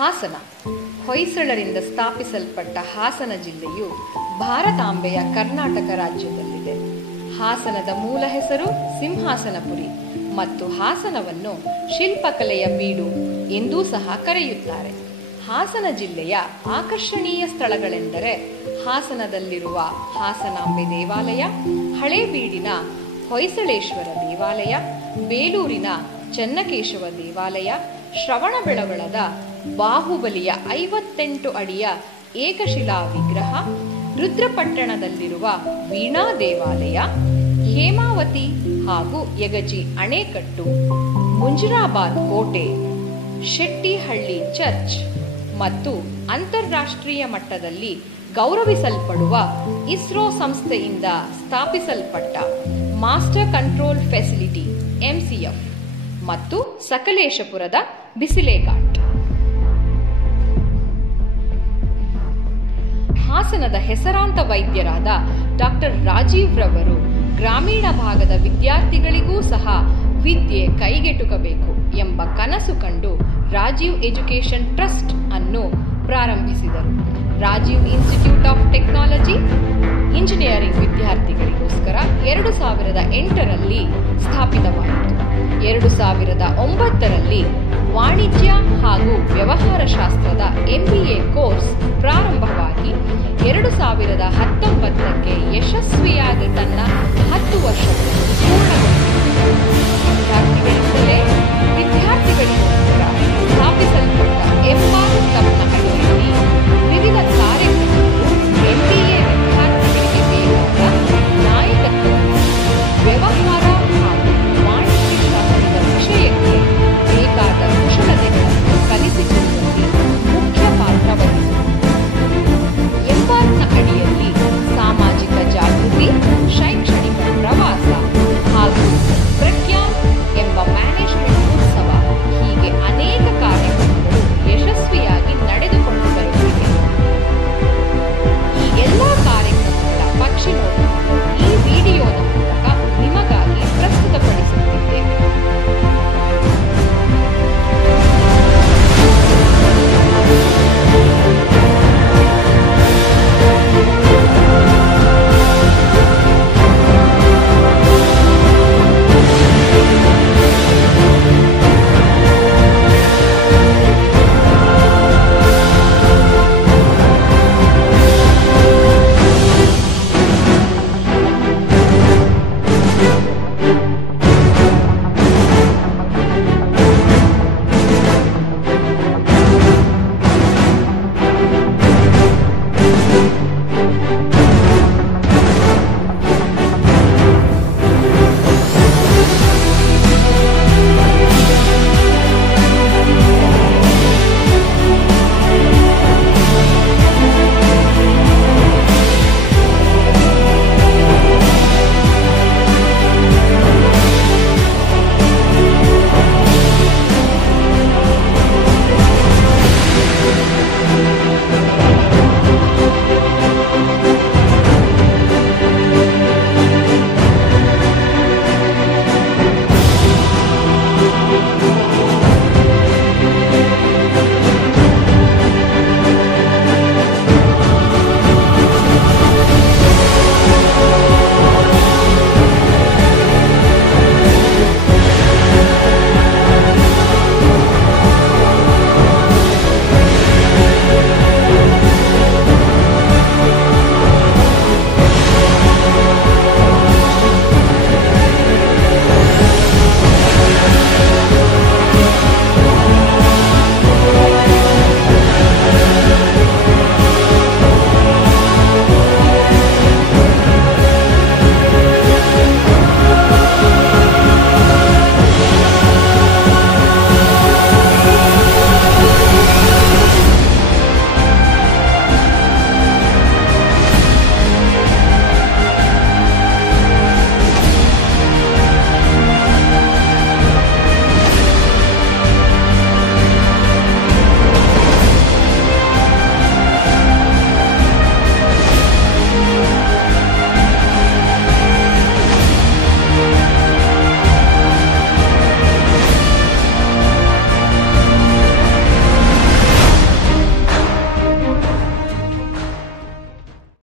ಹಾಸನ ಹೊಯ್ಸಳರಿಂದ ಸ್ಥಾಪಿಸಲ್ಪಟ್ಟ ಹಾಸನ ಜಿಲ್ಲೆಯು ಭಾರತಾಂಬೆಯ ಕರ್ನಾಟಕ ರಾಜ್ಯದಲ್ಲಿದೆ. ಹಾಸನದ ಮೂಲ ಹೆಸರು ಸಿಂಹಾಸನಪುರಿ ಮತ್ತು ಹಾಸನವನ್ನು ಶಿಲ್ಪಕಲೆಯ ಬೀಡು ಎಂದೂ ಸಹ ಕರೆಯುತ್ತಾರೆ. ಹಾಸನ ಜಿಲ್ಲೆಯ ಆಕರ್ಷಣೀಯ ಸ್ಥಳಗಳೆಂದರೆ ಹಾಸನದಲ್ಲಿರುವ ಹಾಸನಾಂಬೆ ದೇವಾಲಯ, ಹಳೇಬೀಡಿನ ಹೊಯ್ಸಳೇಶ್ವರ ದೇವಾಲಯ, ಬೇಲೂರಿನ ಚೆನ್ನಕೇಶವ ದೇವಾಲಯ, ಶ್ರವಣಬೆಳಗೊಳದ ಬಾಹುಬಲಿಯ 58 ಅಡಿಯ ಏಕಶಿಲಾ ವಿಗ್ರಹ, ರುದ್ರಪಟ್ಟಣದಲ್ಲಿರುವ ವೀಣಾ ದೇವಾಲಯ, ಹೇಮಾವತಿ ಹಾಗೂ ಯಗಜಿ ಅಣೆಕಟ್ಟು, ಮುಂಜರಾಬಾದ್ ಕೋಟೆ, ಶೆಟ್ಟಿಹಳ್ಳಿ ಚರ್ಚ್ ಮತ್ತು ಅಂತಾರಾಷ್ಟ್ರೀಯ ಮಟ್ಟದಲ್ಲಿ ಗೌರವಿಸಲ್ಪಡುವ ಇಸ್ರೋ ಸಂಸ್ಥೆಯಿಂದ ಸ್ಥಾಪಿಸಲ್ಪಟ್ಟ ಮಾಸ್ಟರ್ ಕಂಟ್ರೋಲ್ ಫೆಸಿಲಿಟಿ MCF ಮತ್ತು ಸಕಲೇಶಪುರದ ಬಿಸಿಲೇಘಾಟ್. ಹಾಸನದ ಹೆಸರಾಂತ ವೈದ್ಯರಾದ ಡಾಕ್ಟರ್ ರಾಜೀವ್ ರವರು ಗ್ರಾಮೀಣ ಭಾಗದ ವಿದ್ಯಾರ್ಥಿಗಳಿಗೂ ಸಹ ವಿದ್ಯೆ ಕೈಗೆಟುಕಬೇಕು ಎಂಬ ಕನಸು ಕಂಡು ರಾಜೀವ್ ಎಜುಕೇಷನ್ ಟ್ರಸ್ಟ್ ಅನ್ನು ಪ್ರಾರಂಭಿಸಿದರು. Rajiv institute of technology engineering ವಿದ್ಯಾರ್ಥಿಗಳಿಗೋಸ್ಕರ 2008ರಲ್ಲಿ ಸ್ಥಾಪಿತವಾಯಿತು. 2009ರಲ್ಲಿ ವಾಣಿಜ್ಯ ಹಾಗೂ ವ್ಯವಹಾರ ಶಾಸ್ತ್ರದ MBA ಕೋರ್ಸ್ ಪ್ರಾರಂಭವಾಗಿ 2019ಕ್ಕೆ ಯಶಸ್ವಿಯಾಗಿ ತನ್ನ 10 ವರ್ಷಗಳನ್ನು ಪೂರ್ಣಗೊಳಿಸಿದೆ. ವಿದ್ಯಾರ್ಥಿಗಳಿಂದಲೇ ವಿದ್ಯಾರ್ಥಿಗಳಿಂದ